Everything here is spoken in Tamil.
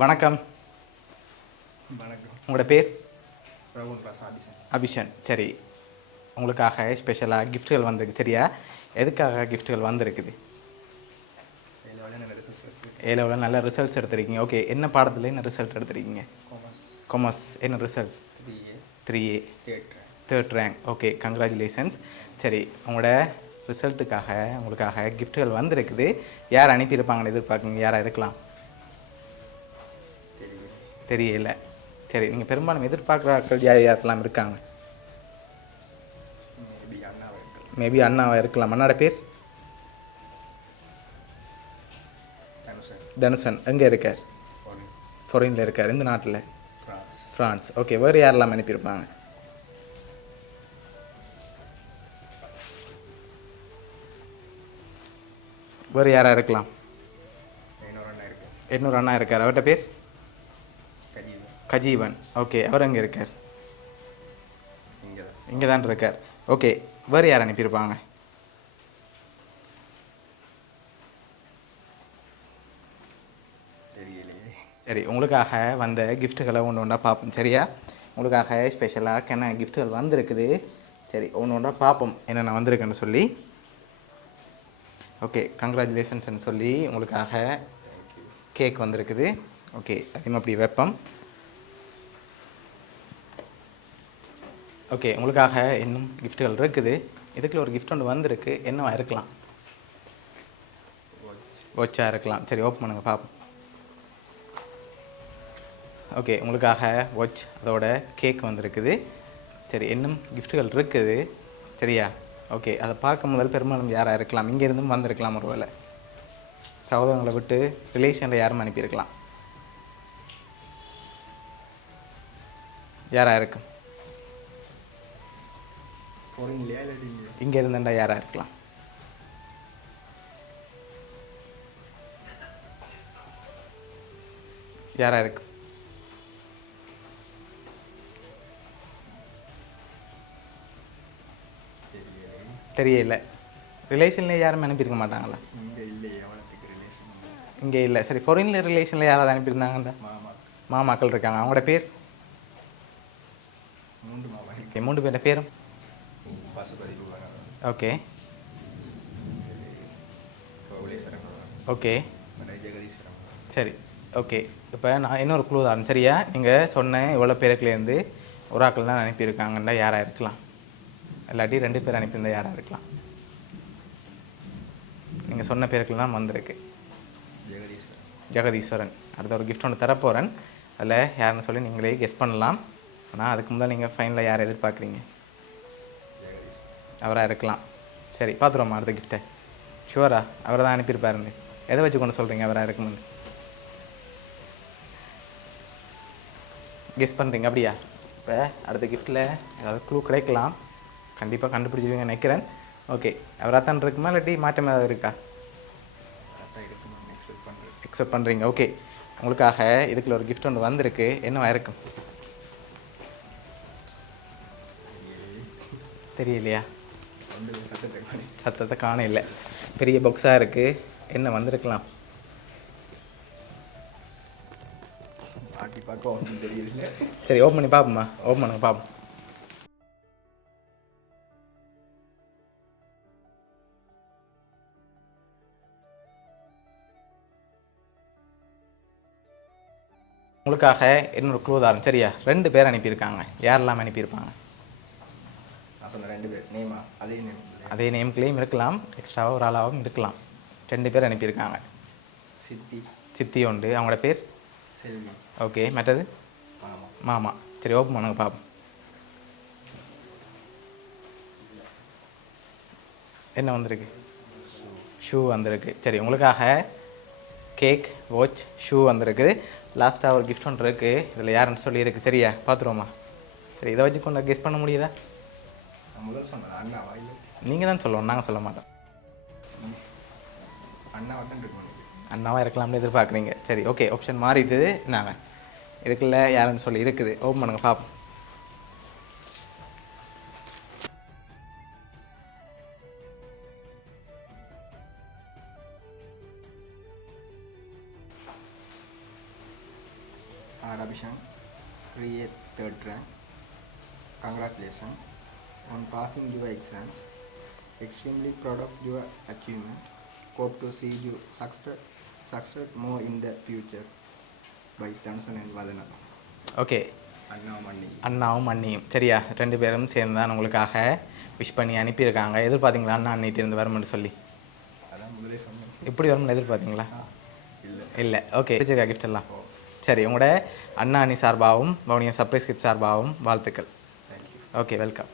வணக்கம். வணக்கம். உங்களோட பேர்? பிரபுல் அபிஷன். சரி, உங்களுக்காக ஸ்பெஷலாக கிஃப்ட்டுகள் வந்திருக்கு. சரியா, எதுக்காக கிஃப்ட்டுகள் வந்திருக்குது? ஏலோவில் நல்ல ரிசல்ட்ஸ் எடுத்திருக்கீங்க. ஓகே, என்ன பாடத்தில் என்ன ரிசல்ட் எடுத்திருக்கீங்க? கொமர்ஸ். என்ன result? 3A, third rank. Okay, congratulations. சரி, உங்களோட ரிசல்ட்டுக்காக உங்களுக்காக கிஃப்ட்டுகள் வந்திருக்குது. யார் அனுப்பியிருப்பாங்கன்னு எதிர்பார்க்குங்க? யாராக இருக்கலாம்? தெரியல. சரி, நீங்கள் பெரும்பாலும் எதிர்பார்க்குறாக்கள் யாரெல்லாம் இருக்காங்க? மேபி அண்ணாவாக இருக்கலாம். அண்ணாட பேர்? தனுஷன். எங்கே இருக்கார்? ஃபாரினில் இருக்கார். எந்த நாட்டில்? ஃப்ரான்ஸ். ஓகே, வேறு யாரெல்லாம் அனுப்பியிருப்பாங்க? வேறு யாராக இருக்கலாம்? இன்னொரு அண்ணா இருக்கார். அவர்கிட்ட பேர்? கஜீவன். ஓகே, அவர் எங்கே இருக்கார்? இங்கே தான் இருக்கார். ஓகே, வேறு யார் அனுப்பியிருப்பாங்க? சரி, உங்களுக்காக வந்த கிஃப்ட்டுகளை ஒன்று ஒன்றா பார்ப்போம். சரியா, உங்களுக்காக ஸ்பெஷலாக என்ன கிஃப்ட்டுகள் வந்திருக்குது. சரி, ஒன்று ஒன்றா பார்ப்போம் என்னென்ன வந்திருக்குன்னு சொல்லி. ஓகே, கங்க்ராச்சுலேஷன்ஸ்ன்னு சொல்லி உங்களுக்காக கேக் வந்திருக்குது. ஓகே, அதையும் அப்படி வைப்போம். ஓகே, உங்களுக்காக இன்னும் கிஃப்ட்டுகள் இருக்குது. இதுக்குள்ள ஒரு கிஃப்ட் ஒன்று வந்திருக்கு. என்னவா இருக்கலாம்? வாட்சாக இருக்கலாம். சரி, ஓப்பன் பண்ணுங்கள் பார்ப்போம். ஓகே, உங்களுக்காக வாட்ச் அதோட கேக் வந்திருக்குது. சரி, இன்னும் கிஃப்ட்டுகள் இருக்குது. சரியா, ஓகே, அதை பார்க்க முதல் பெரும்பாலும் யாராக இருக்கலாம்? இங்கேருந்தும் வந்திருக்கலாம். ஒரு வேளை சகோதரங்களை விட்டு ரிலேஷனில் யாரும் அனுப்பியிருக்கலாம். யாராக இருக்கும்? இங்கே இருந்துட்டா யாராக இருக்கலாம்? யாராக இருக்கு? தெரியல. ரிலேஷனில் யாரும் அனுப்பியிருக்க மாட்டாங்களா? இங்கே இல்லை. சரி, ஃபாரினில் ரிலேஷனில் யாராவது அனுப்பியிருந்தாங்கண்டா? மாமாக்கள் இருக்காங்க. அவங்களோட பேர்? 3 பேரோட பேரும்? ஓகே ஓகே சரி. ஓகே, இப்போ நான் இன்னொரு குழு தான். சரியா, நீங்கள் சொன்ன இவ்வளோ பேருக்குலேருந்து ஒரு ஆக்கள் தான் அனுப்பியிருக்காங்கண்டா யாராக இருக்கலாம்? இல்லாட்டி 2 பேர் அனுப்பியிருந்தால் யாராக இருக்கலாம்? நீங்கள் சொன்ன பேருக்குள்ள தான் வந்திருக்கு. ஜெகதீஸ்வரன். அடுத்த ஒரு கிஃப்ட் ஒன்று தரப்போகிறேன். அதில் யாருன்னு சொல்லி நீங்களே கெஸ் பண்ணலாம். ஆனால் அதுக்கு முதல்ல நீங்கள் ஃபைனலாக யாரை எதிர்பார்க்குறீங்க? அவராக இருக்கலாம். சரி, பார்த்துருவோம்மா அடுத்த கிஃப்ட்டை. ஷுவரா அவரை தான் அனுப்பியிருப்பாருன்னு எதை வச்சு கொண்டு சொல்கிறீங்க அவராக இருக்குன்னு? கெஸ் பண்ணுறீங்க அப்படியா? இப்போ அடுத்த கிஃப்ட்டில் ஏதாவது க்ளூ கிடைக்கலாம். கண்டிப்பாக கண்டுபிடிச்சிருவீங்க நினைக்கிறேன். ஓகே, அவராக தான் இருக்குமா இல்லாட்டி மாற்றம் ஏதாவது இருக்கா? எக்ஸ்பெக்ட் பண்ணுறீங்க. ஓகே, உங்களுக்காக இதுக்குள்ள ஒரு கிஃப்ட் ஒன்று வந்திருக்கு. என்னவா இருக்கும்? தெரியலையா? சத்தத்தை காண இல்லை. பெரிய பாக்ஸாக இருக்குது. என்ன வந்திருக்கலாம்? சரி, ஓப்பன் பண்ணி பார்ப்போம்மா. ஓப்பன் பண்ணுங்க பார்ப்போம். உங்களுக்காக இன்னொரு க்ளூ தான். சரியா, 2 பேர் அனுப்பியிருக்காங்க. யாரெல்லாம் அனுப்பியிருப்பாங்க? அதே நேம்குள்ளேயும் இருக்கலாம், எக்ஸ்ட்ராவாக ஒரு ஆளாகவும் இருக்கலாம். 2 பேர் அனுப்பியிருக்காங்க. சித்தி உண்டு. அவங்களோட பேர்? ஓகே, மற்றது? மாமா. சரி, ஓப்பன் பண்ணுங்க பார்ப்போம். என்ன வந்திருக்கு? ஷூ வந்திருக்கு. சரி, உங்களுக்காக கேக், வாட்ச், ஷூ வந்திருக்கு. லாஸ்ட்டாக ஒரு கிஃப்ட் ஒன்று இருக்குது. இதில் யாருன்னு சொல்லியிருக்கு. சரியா, பார்த்துருவோமா? சரி, இதை வச்சு கொண்டு கெஸ் பண்ண முடியுதா? நீங்கள் தான் சொல்லணும், நாங்கள் சொல்ல மாட்டோம். அண்ணாவாக இருக்கலாம்னு எதிர்பார்க்குறீங்க. சரி, ஓகே, ஆப்ஷன் மாறிட்டு நாங்கள் இதுக்குள்ள யாருன்னு சொல்லி இருக்குது. ஓப்பன் பண்ணுங்க பார்ப்போம். R. Abhishek, 3A third rank. Congratulations on passing your exams. Extremely proud of your achievement. Hope to see you succeed more in the future. By Tansan and Vadana. Okay Anna Mani. அண்ணாவும் அண்ணியும் சரியா 2 பேரும் சேர்ந்து தான் உங்களுக்காக விஷ் பண்ணி அனுப்பியிருக்காங்க. எதிர்பார்த்தீங்களா அண்ணா அண்ணிட்டு இருந்து வரும்னு சொல்லி? அதான் முதலே சொன்னேன். இப்படி வரும்னு எதிர்பார்த்தீங்களா? இல்லை. இல்லை. ஓகே பிடிச்சிருக்கா கிஃப்ட் எல்லாம்? சரி உங்களோட அண்ணா அண்ணி சார்பாகவும் வவுனியா சர்ப்ரைஸ் கிஃப்ட் சார்பாகவும் வாழ்த்துக்கள். தேங்க்யூ. Okay welcome.